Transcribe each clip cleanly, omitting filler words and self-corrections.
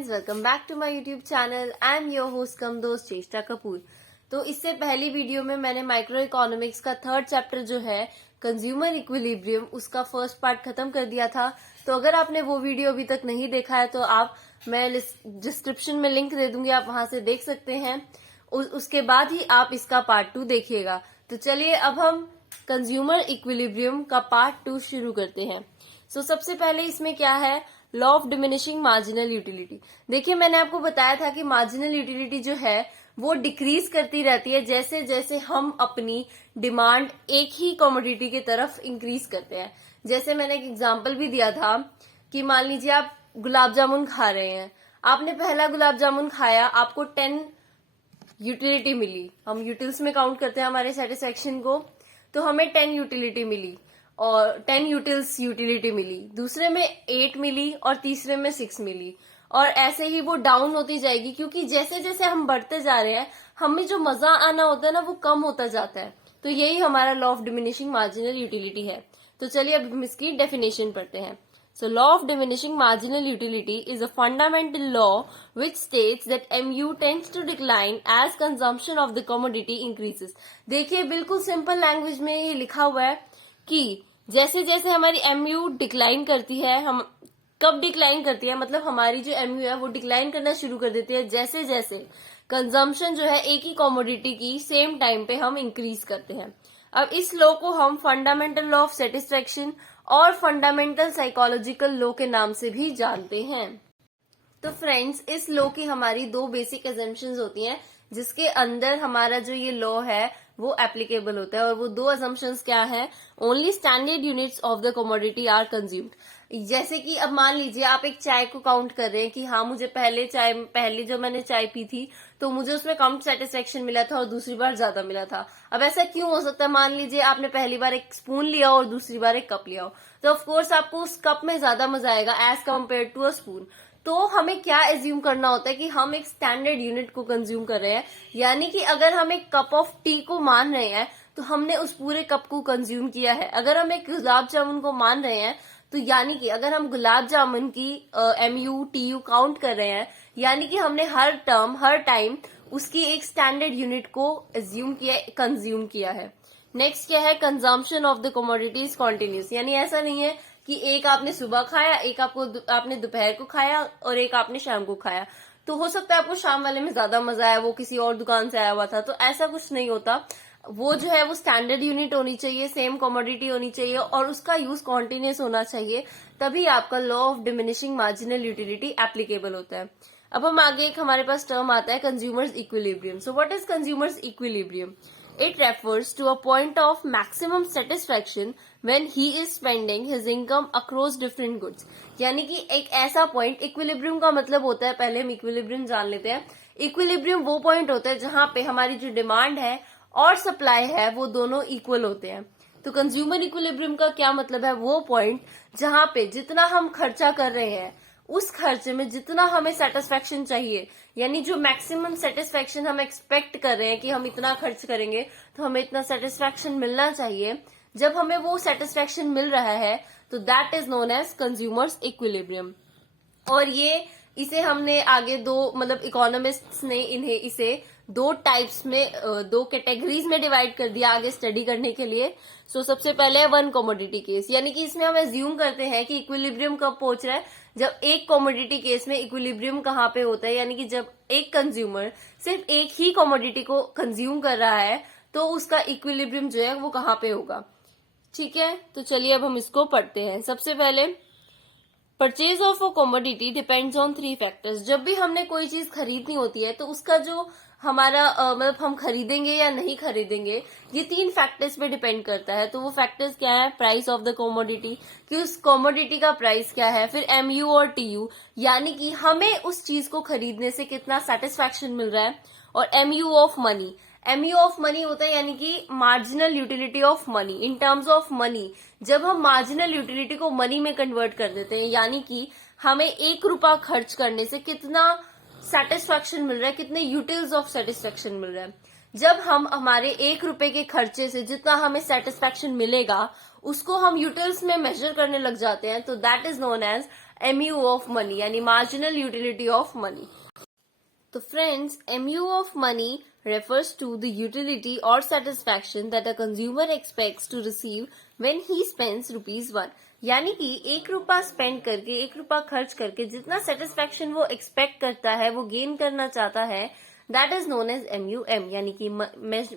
Friends, welcome back to my YouTube channel. I am your host cum दोस्त चेष्टा कपूर। तो इससे पहली वीडियो में मैंने माइक्रो इकोनॉमिक्स का थर्ड चैप्टर जो है कंज्यूमर इक्विलिब्रियम, उसका फर्स्ट पार्ट खत्म कर दिया था। तो अगर आपने वो वीडियो अभी तक नहीं देखा है तो मैं डिस्क्रिप्शन में लिंक दे दूंगी, आप वहां से देख सकते हैं। उसके बाद ही आप इसका पार्ट 2 देखिएगा। तो चलिए अब हम कंज्यूमर इक्विलिब्रियम का पार्ट 2 शुरू करते हैं। सबसे पहले इसमें क्या है, law of diminishing marginal utility. देखिए, मैंने आपको बताया था कि मार्जिनल यूटिलिटी जो है वो डिक्रीज करती रहती है जैसे जैसे हम अपनी डिमांड एक ही कमोडिटी की तरफ इंक्रीज करते हैं। जैसे मैंने एक एग्जांपल भी दिया था कि मान लीजिए आप गुलाब जामुन खा रहे हैं, आपने पहला गुलाब जामुन खाया, आपको 10 यूटिलिटी मिली। हम यूटिल्स में काउंट करते हैं हमारे सेटिस्फेक्शन को, तो हमें 10 यूटिलिटी मिली और 10 यूटिल्स यूटिलिटी मिली। दूसरे में 8 मिली और तीसरे में 6 मिली, और ऐसे ही वो डाउन होती जाएगी, क्योंकि जैसे जैसे हम बढ़ते जा रहे हैं हमें जो मजा आना होता है ना वो कम होता जाता है। तो यही हमारा law of diminishing marginal utility है। तो चलिए अब हम इसकी डेफिनेशन पढ़ते हैं। Law of diminishing marginal utility is a fundamental law which states that MU tends to decline as consumption of the commodity increases। देखिए, बिल्कुल सिंपल लैंग्वेज में ये लिखा हुआ है कि जैसे जैसे हमारी MU डिक्लाइन करती है, हम कब डिक्लाइन करती है, मतलब हमारी जो MU है वो डिक्लाइन करना शुरू कर देती है जैसे जैसे कंजम्पशन जो है एक ही कमोडिटी की सेम टाइम पे हम इंक्रीज करते हैं। अब इस लॉ को हम फंडामेंटल लॉ ऑफ सेटिस्फेक्शन और फंडामेंटल साइकोलॉजिकल लॉ के नाम से भी जानते हैं। तो फ्रेंड्स, इस लॉ की हमारी 2 बेसिक अजम्पशंस होती हैं जिसके अंदर हमारा जो ये लॉ है वो एप्लीकेबल होता है। और वो 2 अजम्पशंस क्या है, only standard units of the commodity are consumed. जैसे कि अब मान लीजिए आप एक चाय को काउंट कर रहे हैं कि हाँ, मुझे पहले जो मैंने चाय पी थी तो मुझे उसमें कम सेटिस्फेक्शन मिला था और दूसरी बार ज्यादा मिला था। अब ऐसा क्यों हो सकता है, मान लीजिए आपने पहली बार एक स्पून लिया और दूसरी बार एक कप लिया हो, तो ऑफकोर्स आपको उस कप में ज्यादा मजा आएगा as compared to a spoon. तो हमें क्या एज्यूम करना होता है कि हम एक स्टैंडर्ड यूनिट को कंज्यूम कर रहे हैं, यानी कि अगर हम एक कप ऑफ टी को मान रहे हैं तो हमने उस पूरे कप को कंज्यूम किया है। अगर हम एक गुलाब जामुन को मान रहे हैं तो यानी कि अगर हम गुलाब जामुन की MU TU काउंट कर रहे हैं, यानी कि हमने हर टाइम उसकी एक स्टैंडर्ड यूनिट को एज्यूम किया, कंज्यूम किया है। नेक्स्ट क्या है, consumption of the commodities continuous, यानी ऐसा नहीं है कि एक आपने सुबह खाया, एक आपने दोपहर को खाया और एक आपने शाम को खाया। तो हो सकता है आपको शाम वाले में ज्यादा मजा आया, वो किसी और दुकान से आया हुआ था। तो ऐसा कुछ नहीं होता। वो जो है वो स्टैंडर्ड यूनिट होनी चाहिए, सेम कमोडिटी होनी चाहिए और उसका यूज कॉन्टिन्यूस होना चाहिए, तभी आपका law of diminishing marginal utility applicable होता है। अब हम आगे एक हमारे पास टर्म आता है consumers equilibrium. So what is consumers equilibrium? It refers to a point of maximum satisfaction when he is spending his income across different goods। यानी कि एक ऐसा पॉइंट, इक्विलिब्रियम का मतलब होता है, पहले हम इक्विलिब्रियम जान लेते हैं। इक्विलिब्रियम वो पॉइंट होता है जहां पे हमारी जो डिमांड है और सप्लाई है वो दोनों इक्वल होते हैं। तो कंज्यूमर इक्विलिब्रियम का क्या मतलब है, वो पॉइंट जहां पे जितना हम खर्चा कर रहे हैं उस खर्चे में जितना हमें सेटिस्फेक्शन चाहिए, यानी जो मैक्सिमम सेटिस्फेक्शन हम एक्सपेक्ट कर रहे हैं कि हम इतना खर्च करेंगे तो हमें इतना सेटिस्फेक्शन मिलना चाहिए, जब हमें वो सेटिस्फेक्शन मिल रहा है तो that is known as consumer's equilibrium. और इसे हमने आगे इकोनॉमिस्ट्स ने इसे 2 टाइप्स में, 2 कैटेगरीज में डिवाइड कर दिया आगे स्टडी करने के लिए। सबसे पहले है 1 कमोडिटी केस, यानी कि इसमें हम एज्यूम करते हैं कि इक्विलिब्रियम कब पहुंच रहा है, जब एक कमोडिटी केस में इक्विलिब्रियम कहाँ पे होता है, यानी कि जब एक कंज्यूमर सिर्फ एक ही कमोडिटी को कंज्यूम कर रहा है तो उसका इक्विलिब्रियम जो है वो कहाँ पे होगा। ठीक है, तो चलिए अब हम इसको पढ़ते हैं। सबसे पहले, purchase of a commodity depends on 3 factors. जब भी हमने कोई चीज खरीदनी होती है तो उसका जो हमारा हम खरीदेंगे या नहीं खरीदेंगे, ये 3 फैक्टर्स पे डिपेंड करता है। तो वो फैक्टर्स क्या है, प्राइस ऑफ द कमोडिटी, कि उस कमोडिटी का प्राइस क्या है, फिर MU और TU, यानी कि हमें उस चीज को खरीदने से कितना सेटिस्फेक्शन मिल रहा है, और MU of money. MU of money होता है यानी कि marginal utility of money in terms of money. जब हम मार्जिनल यूटिलिटी को मनी में कन्वर्ट कर देते हैं, यानी कि हमें 1 रुपया खर्च करने से कितना सेटिस्फेक्शन मिल रहा है, कितने यूटिल्स ऑफ सेटिस्फेक्शन मिल रहा है। जब हम हमारे 1 रुपए के खर्चे से जितना हमें सेटिस्फेक्शन मिलेगा उसको हम यूटिल्स में मेजर करने लग जाते हैं, तो that is known as MU of money, यानी मार्जिनल यूटिलिटी ऑफ मनी। तो friends, MU of money refers to the utility or satisfaction that a consumer expects to receive when he spends ₹1। यानी कि 1 रुपया स्पेंड करके, 1 रुपया खर्च करके जितना सेटिस्फेक्शन वो एक्सपेक्ट करता है, वो गेन करना चाहता है, that is known as MUM, यानी कि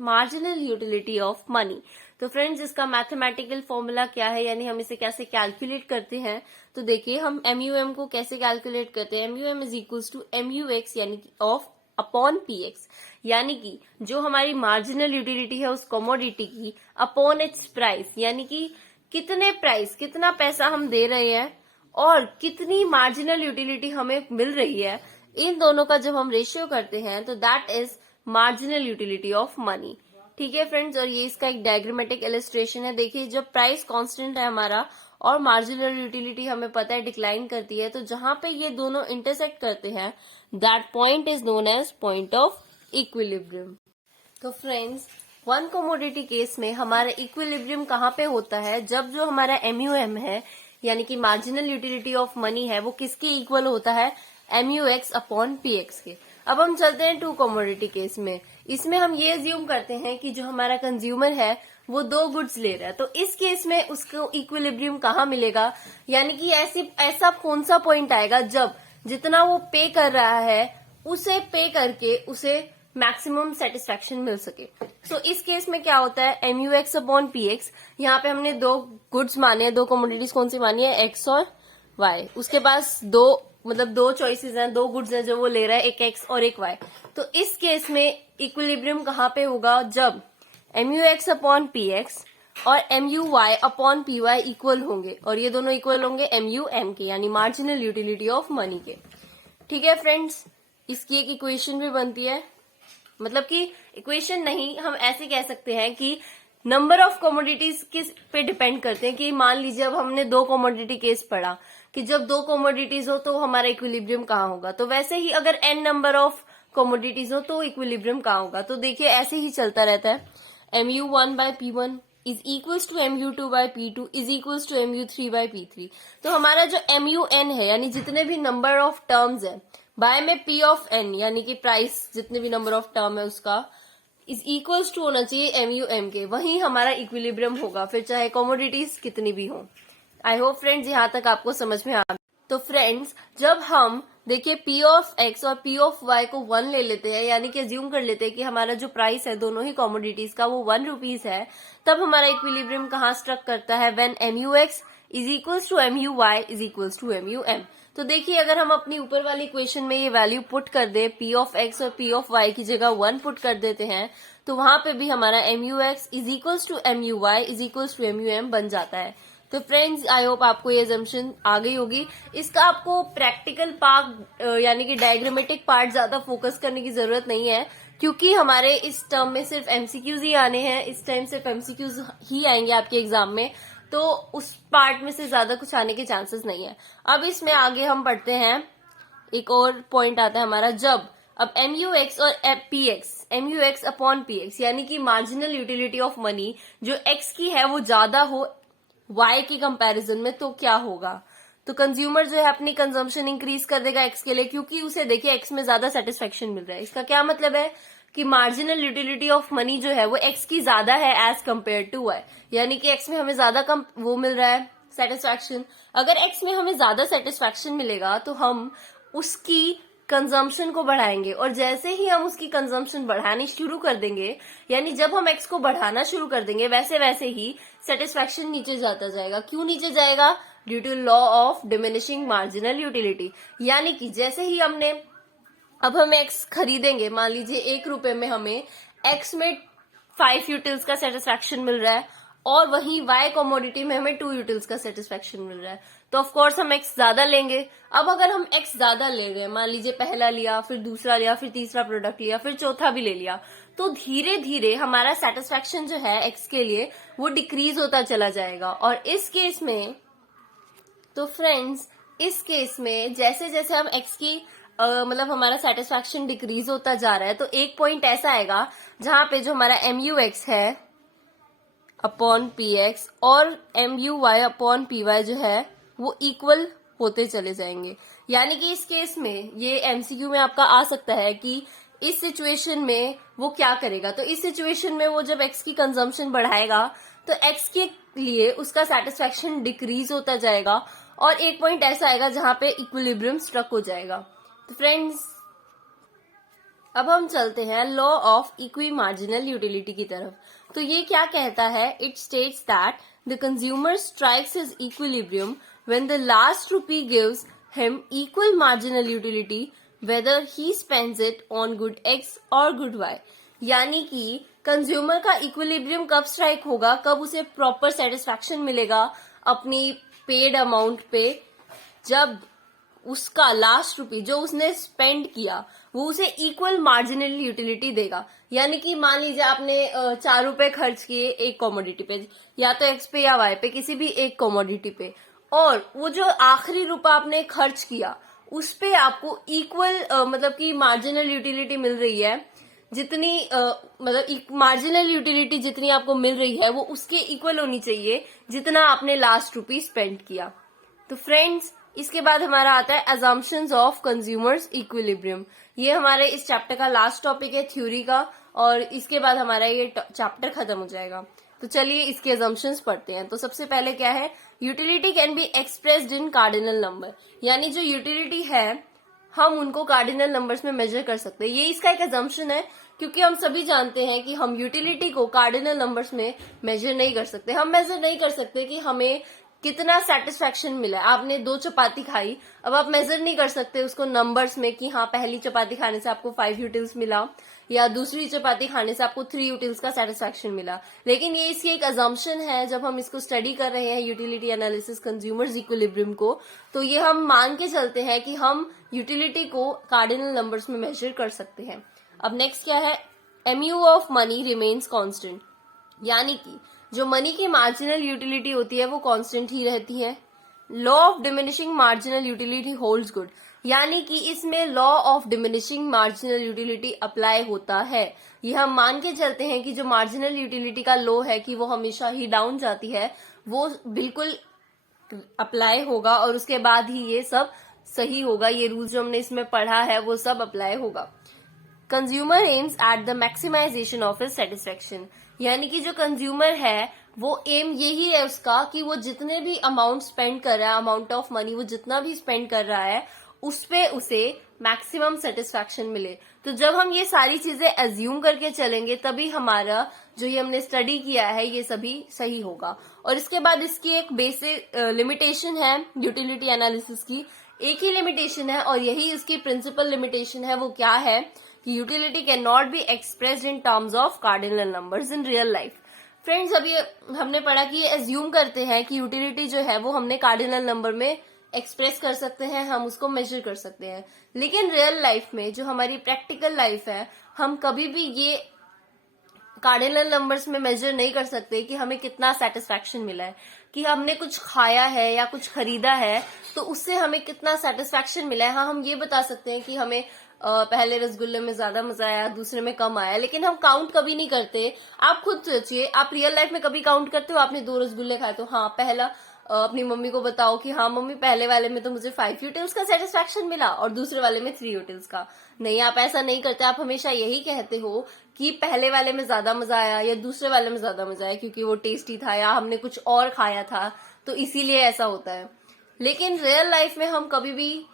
मार्जिनल यूटिलिटी ऑफ मनी। तो फ्रेंड्स, इसका मैथमेटिकल फॉर्मूला क्या है, यानी हम इसे कैसे कैलकुलेट करते हैं, तो देखिए हम MUM को कैसे कैलकुलेट करते हैं। MUM is equals to MUX, यानी कि ऑफ अपॉन PX, यानी कि जो हमारी मार्जिनल यूटिलिटी है उस कमोडिटी की अपॉन इट्स प्राइस, यानी कि कितने प्राइस, कितना पैसा हम दे रहे हैं और कितनी मार्जिनल यूटिलिटी हमें मिल रही है, इन दोनों का जब हम रेशियो करते हैं तो that is marginal utility of money. ठीक है फ्रेंड्स, और ये इसका एक डायग्रामेटिक इलस्ट्रेशन है। देखिए, जब प्राइस कांस्टेंट है हमारा और मार्जिनल यूटिलिटी हमें पता है डिक्लाइन करती है, तो जहां पे ये दोनों इंटरसेक्ट करते हैं that point is known as point of equilibrium. तो फ्रेंड्स, वन कमोडिटी केस में हमारा इक्विलिब्रियम कहाँ पे होता है, जब जो हमारा MUM है यानी कि मार्जिनल यूटिलिटी ऑफ मनी है वो किसके इक्वल होता है, MUX अपॉन PX के। अब हम चलते हैं टू कमोडिटी केस में। इसमें हम ये अज्यूम करते हैं कि जो हमारा कंज्यूमर है वो 2 गुड्स ले रहा है, तो इस केस में उसको इक्विलिब्रियम कहाँ मिलेगा, यानी कि ऐसा कौन सा पॉइंट आएगा जब जितना वो पे कर रहा है उसे पे करके उसे मैक्सिमम सेटिस्फेक्शन मिल सके। तो इस केस में क्या होता है, MUX अपॉन PX, यहाँ पे हमने 2 गुड्स माने हैं, 2 कमोडिटीज कौन सी मानी है, X और Y। उसके पास 2 चॉइसेस हैं, 2 गुड्स हैं जो वो ले रहा है, एक X और एक Y। तो इस केस में इक्विलिब्रियम कहाँ पे होगा, जब MUX अपॉन PX और MUY अपॉन PY इक्वल होंगे, और ये दोनों इक्वल होंगे MUM के, यानी मार्जिनल यूटिलिटी ऑफ मनी के। ठीक है फ्रेंड्स, इसकी एक इक्वेशन भी बनती है, मतलब कि इक्वेशन नहीं, हम ऐसे कह सकते हैं कि नंबर ऑफ कमोडिटीज किस पे डिपेंड करते हैं। कि मान लीजिए अब हमने 2 कमोडिटी केस पढ़ा कि जब 2 कमोडिटीज हो तो हमारा इक्विलिब्रियम कहाँ होगा, तो वैसे ही अगर n नंबर ऑफ कमोडिटीज हो तो इक्विलिब्रियम कहाँ होगा। तो देखिए ऐसे ही चलता रहता है, MU1 by P1 is equals to MU2 by P2 is equals to MU3 by P3। तो हमारा जो MUN है, यानी जितने भी नंबर ऑफ टर्म्स है, बाय में P ऑफ N, यानी कि प्राइस जितने भी नंबर ऑफ टर्म है उसका, इज इक्वल्स टू होना चाहिए MUM के, वही हमारा इक्विलिब्रियम होगा, फिर चाहे कमोडिटीज कितनी भी हो। आई होप फ्रेंड्स यहाँ तक आपको समझ में आ। तो फ्रेंड्स, जब हम देखिए P ऑफ X और P ऑफ Y को 1 ले लेते हैं, यानी कि अज्यूम कर लेते हैं कि हमारा जो प्राइस है दोनों ही कमोडिटीज का वो 1 रुपीज है, तब हमारा इक्विलिब्रियम कहाँ स्ट्रक करता है, when MUX is equals to MUY is equals to MUM। तो देखिए अगर हम अपनी ऊपर वाली इक्वेशन में ये वैल्यू पुट कर दे, P ऑफ X और P ऑफ Y की जगह 1 पुट कर देते हैं, तो वहां पे भी हमारा MUX is equals to MUY is equals to MUM बन जाता है। तो फ्रेंड्स, आई होप आपको ये असम्पशन आ गई होगी। इसका आपको प्रैक्टिकल पार्ट यानी कि डायग्रामेटिक पार्ट ज्यादा फोकस करने की जरूरत नहीं है, क्योंकि हमारे इस टर्म में सिर्फ MCQs ही आने हैं, इस टाइम सिर्फ MCQs ही आएंगे आपके एग्जाम में, तो उस पार्ट में से ज्यादा कुछ आने के चांसेस नहीं है। अब इसमें आगे हम पढ़ते हैं, एक और पॉइंट आता है हमारा, जब अब MUX और PX, MUX अपॉन PX, यानी कि मार्जिनल यूटिलिटी ऑफ मनी जो X की है वो ज्यादा हो Y की कंपैरिजन में, तो क्या होगा, तो कंज्यूमर जो है अपनी कंजम्पशन इंक्रीज कर देगा X के लिए, क्योंकि उसे देखिए X में ज्यादा सेटिस्फेक्शन मिल रहा है। इसका क्या मतलब है कि मार्जिनल यूटिलिटी ऑफ मनी जो है वो X की ज्यादा है एज कम्पेयर टू Y, यानी कि X में हमें ज्यादा कम वो मिल रहा है सेटिस्फेक्शन। अगर X में हमें ज्यादा सेटिस्फेक्शन मिलेगा तो हम उसकी कंजम्पशन को बढ़ाएंगे, और जैसे ही हम उसकी कंजम्पशन बढ़ानी शुरू कर देंगे, यानी जब हम X को बढ़ाना शुरू कर देंगे, वैसे वैसे ही सेटिस्फेक्शन नीचे जाता जाएगा। क्यों नीचे जाएगा, due to law of diminishing marginal utility. यानी कि जैसे ही अब हम X खरीदेंगे, मान लीजिए 1 रुपए में हमें X में 5 यूटिल्स का सेटिस्फेक्शन मिल रहा है, और वहीं Y कमोडिटी में हमें 2 यूटिल्स का सेटिस्फेक्शन मिल रहा है, तो ऑफ कोर्स हम X ज्यादा लेंगे। अब अगर हम X ज्यादा ले रहे हैं, मान लीजिए पहला लिया, फिर दूसरा लिया, फिर तीसरा प्रोडक्ट लिया, फिर चौथा भी ले लिया, तो धीरे धीरे हमारा सेटिस्फेक्शन जो है X के लिए वो डिक्रीज होता चला जाएगा। और इस केस में, तो फ्रेंड्स, इस केस में जैसे जैसे हम X की मतलब हमारा सेटिस्फैक्शन डिक्रीज होता जा रहा है, तो एक पॉइंट ऐसा आएगा जहां पे जो हमारा MUX है अपॉन PX और MUY अपॉन PY जो है वो इक्वल होते चले जाएंगे। यानी कि इस केस में ये MCQ में आपका आ सकता है कि इस सिचुएशन में वो क्या करेगा। तो इस सिचुएशन में वो जब X की कंजम्पशन बढ़ाएगा तो X के लिए उसका सेटिस्फैक्शन डिक्रीज होता जाएगा और एक पॉइंट ऐसा आएगा जहां पे इक्विलिब्रियम स्ट्रक हो जाएगा। तो फ्रेंड्स अब हम चलते हैं law of equi marginal utility की तरफ। तो ये क्या कहता है? It states that the consumer strikes his equilibrium when the last rupee gives him equal marginal utility whether he spends it on good X और गुड Y। यानी कि कंज्यूमर का इक्विलिब्रियम कब स्ट्राइक होगा, कब उसे प्रॉपर सेटिस्फैक्शन मिलेगा अपनी पेड अमाउंट पे, जब उसका लास्ट रूपी जो उसने स्पेंड किया वो उसे इक्वल मार्जिनल यूटिलिटी देगा। यानी कि मान लीजिए आपने 4 रुपए खर्च किए एक कॉमोडिटी पे, या तो X पे या Y पे, किसी भी एक कॉमोडिटी पे, और वो जो आखिरी रुपया आपने खर्च किया उस पे आपको इक्वल मतलब कि मार्जिनल यूटिलिटी मिल रही है, जितनी मतलब मार्जिनल यूटिलिटी जितनी आपको मिल रही है वो उसके इक्वल होनी चाहिए जितना आपने लास्ट रूपी स्पेंड किया। तो फ्रेंड्स इसके बाद हमारा आता है अजम्पशंस ऑफ कंज्यूमर्स इक्विलिब्रियम। ये हमारे इस चैप्टर का लास्ट टॉपिक है थ्योरी का, और इसके बाद हमारा ये चैप्टर खत्म हो जाएगा। तो चलिए इसके अजम्पशंस पढ़ते हैं। तो सबसे पहले क्या है? Utility can be expressed in cardinal number. यानी जो यूटिलिटी है हम उनको कार्डिनल नंबर्स में मेजर कर सकते हैं। ये इसका एक अजम्पशन है, क्योंकि हम सभी जानते हैं कि हम यूटिलिटी को कार्डिनल नंबर्स में मेजर नहीं कर सकते। हम मेजर नहीं कर सकते कि हमें कितना सेटिस्फैक्शन मिला है। आपने 2 चपाती खाई, अब आप मेजर नहीं कर सकते उसको नंबर्स में कि हाँ पहली चपाती खाने से आपको 5 यूटिल्स मिला या दूसरी चपाती खाने से आपको 3 यूटिल्स का सेटिस्फैक्शन मिला। लेकिन ये इसकी एक अजम्पशन है। जब हम इसको स्टडी कर रहे हैं यूटिलिटी एनालिसिस कंज्यूमर्स इक्विलिब्रियम को, तो ये हम मान के चलते हैं कि हम यूटिलिटी को कार्डिनल नंबर्स में मेजर कर सकते हैं। अब नेक्स्ट क्या है? MU of money remains constant. यानी कि जो मनी की मार्जिनल यूटिलिटी होती है वो कांस्टेंट ही रहती है। Law of diminishing marginal utility holds good. यानी कि इसमें law of diminishing marginal utility apply होता है। ये हम मान के चलते हैं कि जो मार्जिनल यूटिलिटी का लॉ है कि वो हमेशा ही डाउन जाती है, वो बिल्कुल अप्लाई होगा और उसके बाद ही ये सब सही होगा। ये रूल्स जो हमने इसमें पढ़ा है वो सब अप्लाई होगा। Consumer aims at the maximization of his satisfaction. यानी कि जो कंज्यूमर है वो एम यही है उसका कि वो जितने भी अमाउंट स्पेंड कर रहा है, अमाउंट ऑफ मनी वो जितना भी स्पेंड कर रहा है उस पे उसे मैक्सिमम सेटिस्फैक्शन मिले। तो जब हम ये सारी चीजें एज्यूम करके चलेंगे तभी हमारा जो ये हमने स्टडी किया है ये सभी सही होगा। और इसके बाद इसकी एक बेसिक लिमिटेशन है यूटिलिटी एनालिसिस की। एक ही लिमिटेशन है और यही इसकी प्रिंसिपल लिमिटेशन है। वो क्या है कि utility can not be expressed in terms of cardinal numbers in real life. Friends अभी हमने पढ़ा कि ये एज्यूम करते हैं कि यूटिलिटी जो है वो हमने कार्डिनल नंबर में एक्सप्रेस कर सकते हैं, हम उसको मेजर कर सकते हैं। लेकिन रियल लाइफ में जो हमारी प्रैक्टिकल लाइफ है हम कभी भी ये कार्डिनल नंबर्स में मेजर नहीं कर सकते कि हमें कितना सेटिस्फैक्शन मिला है, कि हमने कुछ खाया है या कुछ खरीदा है तो उससे हमें कितना सेटिस्फैक्शन मिला है। हाँ हम ये बता सकते हैं कि हमें पहले रसगुल्ले में ज्यादा मजा आया, दूसरे में कम आया, लेकिन हम काउंट कभी नहीं करते। आप खुद सोचिए, आप रियल लाइफ में कभी काउंट करते हो? आपने 2 रसगुल्ले खाए तो हाँ पहला अपनी मम्मी को बताओ कि हाँ मम्मी पहले वाले में तो मुझे 5 यूटिल्स का सेटिस्फैक्शन मिला और दूसरे वाले में 3 यूटिल्स का। नहीं, आप ऐसा नहीं करते। आप हमेशा यही कहते हो कि पहले वाले में ज्यादा मजा आया या दूसरे वाले में ज्यादा मजा आया क्योंकि वो टेस्टी था या हमने कुछ और खाया था, तो इसीलिए ऐसा होता है। लेकिन रियल लाइफ में हम कभी भी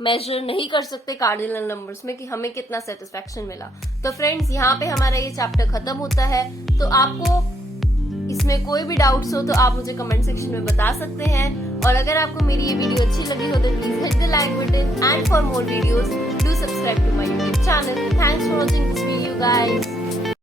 मेजर नहीं कर सकते कार्डिनल नंबर्स में कि हमें कितना सेटिस्फैक्शन मिला। तो फ्रेंड्स यहाँ पे हमारा ये चैप्टर खत्म होता है। तो आपको इसमें कोई भी डाउट्स हो तो आप मुझे कमेंट सेक्शन में बता सकते हैं। और अगर आपको मेरी ये वीडियो अच्छी लगी हो तो please hit the like button and for more videos do subscribe to my YouTube channel. Thanks for watching this video guys.